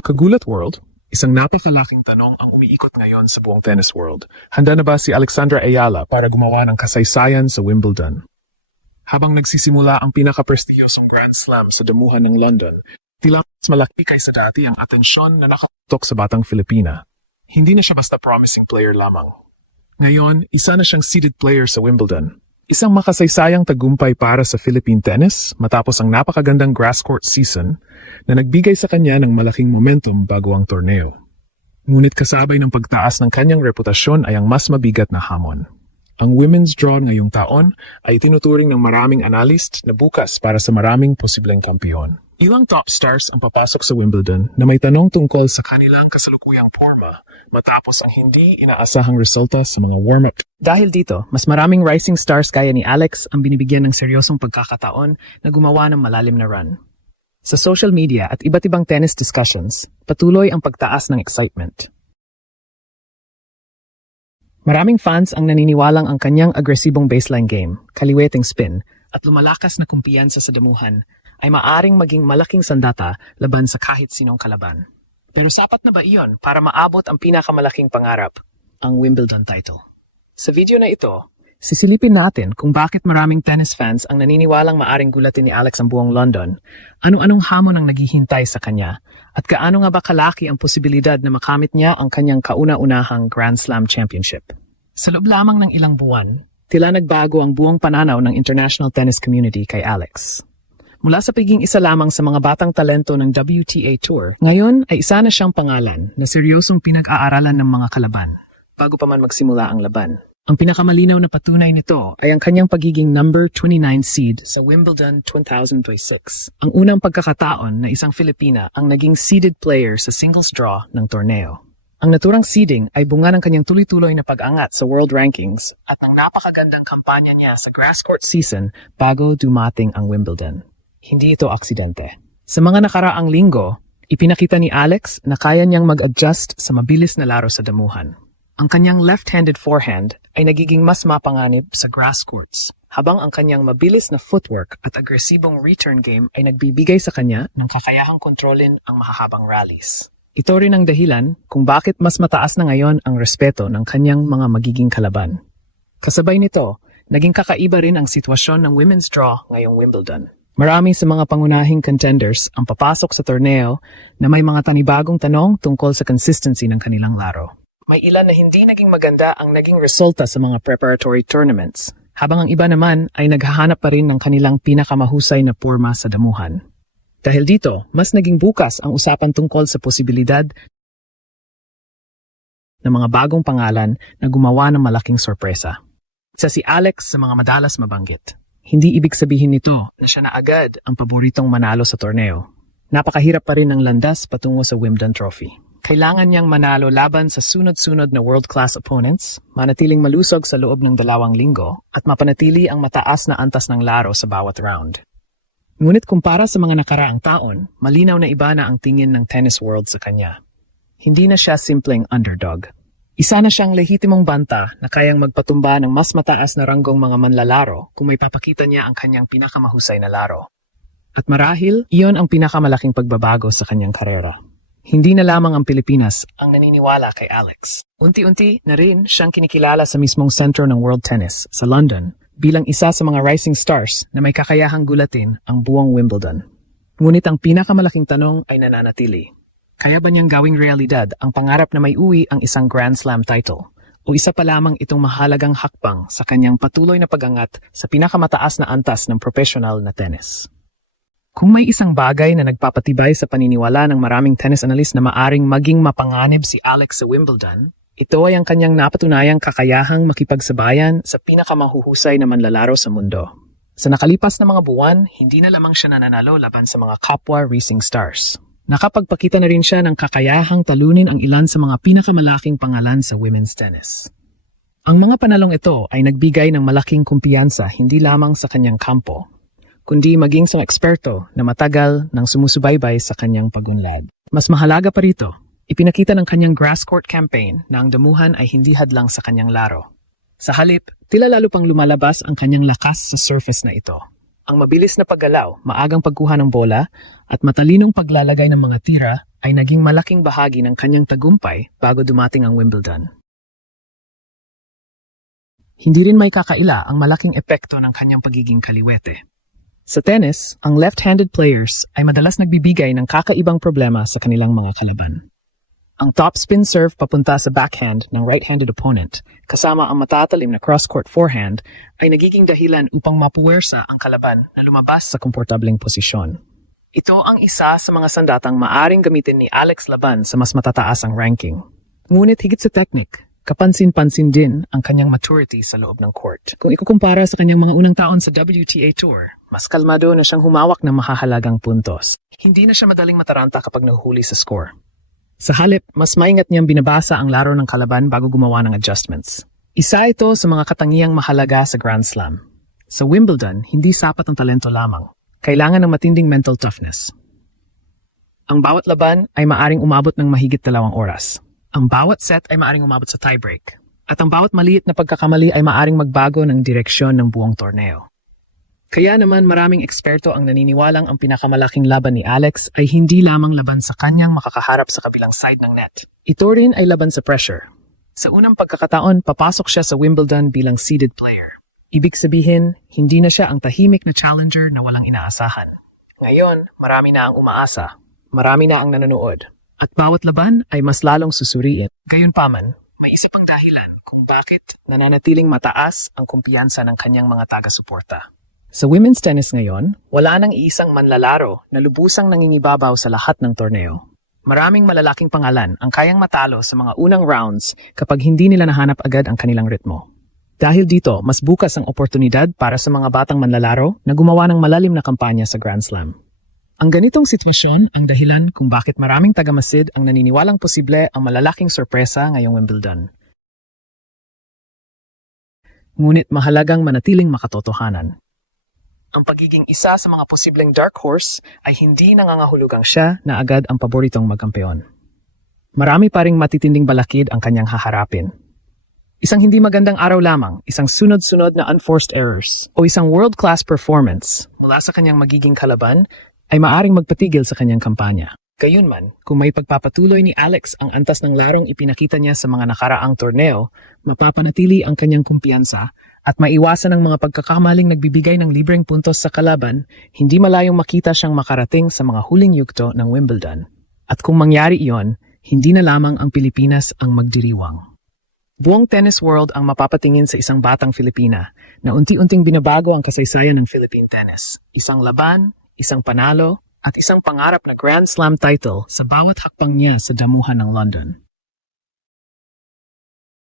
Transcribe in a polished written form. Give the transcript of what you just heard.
Kagulat World, isang napakalaking tanong ang umiikot ngayon sa buong tennis world. Handa na ba si Alexandra Ayala para gumawa ng kasaysayan sa Wimbledon? Habang nagsisimula ang pinaka-prestihiyosong Grand Slam sa damuhan ng London, tila mas malaki kaysa dati ang atensyon na nakatutok sa batang Filipina. Hindi na siya basta promising player lamang. Ngayon, isa na siyang seeded player sa Wimbledon. Isang makasaysayang tagumpay para sa Philippine tennis matapos ang napakagandang grass court season na nagbigay sa kanya ng malaking momentum bago ang torneo. Ngunit kasabay ng pagtaas ng kanyang reputasyon ay ang mas mabigat na hamon. Ang women's draw ngayong taon ay tinuturing ng maraming analyst na bukas para sa maraming posibleng kampiyon. Ilang top stars ang papasok sa Wimbledon na may tanong tungkol sa kanilang kasalukuyang porma matapos ang hindi inaasahang resulta sa mga warm-up. Dahil dito, mas maraming rising stars gaya ni Alex ang binibigyan ng seryosong pagkakataon na gumawa ng malalim na run. Sa social media at iba't ibang tennis discussions, patuloy ang pagtaas ng excitement. Maraming fans ang naniniwalang ang kanyang agresibong baseline game, kaliweteng spin, at lumalakas na kumpiyansa sa damuhan ay maaring maging malaking sandata laban sa kahit sinong kalaban. Pero sapat na ba iyon para maabot ang pinakamalaking pangarap, ang Wimbledon title? Sa video na ito, sisilipin natin kung bakit maraming tennis fans ang naniniwalang maaring gulatin ni Alex ang buong London, ano-anong hamon ang naghihintay sa kanya, at gaano nga ba kalaki ang posibilidad na makamit niya ang kanyang kauna-unahang Grand Slam Championship. Sa loob lamang ng ilang buwan, tila nagbago ang buong pananaw ng international tennis community kay Alex. Mula sa pagiging isa lamang sa mga batang talento ng WTA Tour, ngayon ay isa na siyang pangalan na seryosong pinag-aaralan ng mga kalaban bago pa man magsimula ang laban. Ang pinakamalinaw na patunay nito ay ang kanyang pagiging number 29 seed sa Wimbledon 2026. Ang unang pagkakataon na isang Filipina ang naging seeded player sa singles draw ng torneo. Ang naturang seeding ay bunga ng kanyang tuloy-tuloy na pag-angat sa world rankings at ng napakagandang kampanya niya sa grass court season bago dumating ang Wimbledon. Hindi ito aksidente. Sa mga nakaraang linggo, ipinakita ni Alex na kaya niyang mag-adjust sa mabilis na laro sa damuhan. Ang kanyang left-handed forehand ay nagiging mas mapanganib sa grass courts, habang ang kanyang mabilis na footwork at agresibong return game ay nagbibigay sa kanya ng kakayahang kontrolin ang mahahabang rallies. Ito rin ang dahilan kung bakit mas mataas na ngayon ang respeto ng kanyang mga magiging kalaban. Kasabay nito, naging kakaiba rin ang sitwasyon ng women's draw ngayong Wimbledon. Marami sa mga pangunahing contenders ang papasok sa torneo na may mga tanibagong tanong tungkol sa consistency ng kanilang laro. May ilan na hindi naging maganda ang naging resulta sa mga preparatory tournaments, habang ang iba naman ay naghahanap pa rin ng kanilang pinakamahusay na porma sa damuhan. Dahil dito, mas naging bukas ang usapan tungkol sa posibilidad ng mga bagong pangalan na gumawa ng malaking sorpresa. Isa si Alex sa mga madalas mabanggit. Hindi ibig sabihin nito na siya na agad ang paboritong manalo sa torneo. Napakahirap pa rin ng landas patungo sa Wimbledon Trophy. Kailangan niyang manalo laban sa sunod-sunod na world-class opponents, manatiling malusog sa loob ng 2 linggo, at mapanatili ang mataas na antas ng laro sa bawat round. Ngunit kumpara sa mga nakaraang taon, malinaw na iba na ang tingin ng tennis world sa kanya. Hindi na siya simpleng underdog. Isa na siyang lehitimong banta na kayang magpatumba ng mas mataas na ranggong mga manlalaro kung may papakita niya ang kanyang pinakamahusay na laro. At marahil, iyon ang pinakamalaking pagbabago sa kanyang karera. Hindi na lamang ang Pilipinas ang naniniwala kay Alex. Unti-unti na rin siyang kinikilala sa mismong sentro ng world tennis sa London bilang isa sa mga rising stars na may kakayahang gulatin ang buong Wimbledon. Ngunit ang pinakamalaking tanong ay nananatili. Kaya ba niyang gawing realidad ang pangarap na may uwi ang isang Grand Slam title? O isa pa lamang itong mahalagang hakbang sa kanyang patuloy na pag-angat sa pinakamataas na antas ng professional na tennis? Kung may isang bagay na nagpapatibay sa paniniwala ng maraming tennis analyst na maaring maging mapanganib si Alex sa Wimbledon, ito ay ang kanyang napatunayang kakayahang makipagsabayan sa pinakamahuhusay na manlalaro sa mundo. Sa nakalipas na mga buwan, hindi na lamang siya nananalo laban sa mga kapwa racing stars. Nakapagpakita na rin siya ng kakayahang talunin ang ilan sa mga pinakamalaking pangalan sa women's tennis. Ang mga panalong ito ay nagbigay ng malaking kumpiyansa hindi lamang sa kanyang kampo, kundi maging sa eksperto na matagal nang sumusubaybay sa kanyang pagunlad. Mas mahalaga pa rito, ipinakita ng kanyang grass court campaign na ang damuhan ay hindi hadlang sa kanyang laro. Sa halip, tila lalo pang lumalabas ang kanyang lakas sa surface na ito. Ang mabilis na paggalaw, maagang pagkuha ng bola, at matalinong paglalagay ng mga tira ay naging malaking bahagi ng kanyang tagumpay bago dumating ang Wimbledon. Hindi rin may kakaila ang malaking epekto ng kanyang pagiging kaliwete. Sa tennis, ang left-handed players ay madalas nagbibigay ng kakaibang problema sa kanilang mga kalaban. Ang top spin serve papunta sa backhand ng right-handed opponent, kasama ang matatalim na cross-court forehand, ay nagiging dahilan upang mapuwersa ang kalaban na lumabas sa komportableng posisyon. Ito ang isa sa mga sandatang maaring gamitin ni Alex laban sa mas matataas ang ranking. Ngunit higit sa technique, kapansin-pansin din ang kanyang maturity sa loob ng court. Kung ikukumpara sa kanyang mga unang taon sa WTA Tour, mas kalmado na siyang humawak ng mahahalagang puntos. Hindi na siya madaling mataranta kapag nahuhuli sa score. Sa halip, mas maingat niyang binabasa ang laro ng kalaban bago gumawa ng adjustments. Isa ito sa mga katangiang mahalaga sa Grand Slam. Sa Wimbledon, hindi sapat ang talento lamang. Kailangan ng matinding mental toughness. Ang bawat laban ay maaring umabot ng mahigit 2 oras. Ang bawat set ay maaring umabot sa tiebreak. At ang bawat maliit na pagkakamali ay maaring magbago ng direksyon ng buong torneo. Kaya naman maraming eksperto ang naniniwalang ang pinakamalaking laban ni Alex ay hindi lamang laban sa kanyang makakaharap sa kabilang side ng net. Ito rin ay laban sa pressure. Sa unang pagkakataon, papasok siya sa Wimbledon bilang seeded player. Ibig sabihin, hindi na siya ang tahimik na challenger na walang inaasahan. Ngayon, marami na ang umaasa. Marami na ang nanonood. At bawat laban ay mas lalong susuriin. Gayunpaman, may isa pang dahilan kung bakit nananatiling mataas ang kumpiyansa ng kanyang mga taga-suporta. Sa women's tennis ngayon, wala nang iisang manlalaro na lubusang nangingibabaw sa lahat ng torneo. Maraming malalaking pangalan ang kayang matalo sa mga unang rounds kapag hindi nila nahanap agad ang kanilang ritmo. Dahil dito, mas bukas ang oportunidad para sa mga batang manlalaro na gumawa ng malalim na kampanya sa Grand Slam. Ang ganitong sitwasyon ang dahilan kung bakit maraming tagamasid ang naniniwalang posible ang malalaking sorpresa ngayong Wimbledon. Ngunit mahalagang manatiling makatotohanan. Ang pagiging isa sa mga posibleng dark horse ay hindi nangangahulugang siya na agad ang paboritong magkampeon. Marami pa ring matitinding balakid ang kanyang haharapin. Isang hindi magandang araw lamang, isang sunod-sunod na unforced errors, o isang world-class performance mula sa kanyang magiging kalaban ay maaring magpatigil sa kanyang kampanya. Gayunman, kung may pagpapatuloy ni Alex ang antas ng larong ipinakita niya sa mga nakaraang torneo, mapapanatili ang kanyang kumpiyansa at maiwasan ang mga pagkakamaling nagbibigay ng libreng puntos sa kalaban, hindi malayong makita siyang makarating sa mga huling yugto ng Wimbledon. At kung mangyari iyon, hindi na lamang ang Pilipinas ang magdiriwang. Buong tennis world ang mapapatingin sa isang batang Filipina na unti-unting binabago ang kasaysayan ng Philippine tennis. Isang laban, isang panalo, at isang pangarap na Grand Slam title sa bawat hakbang niya sa damuhan ng London.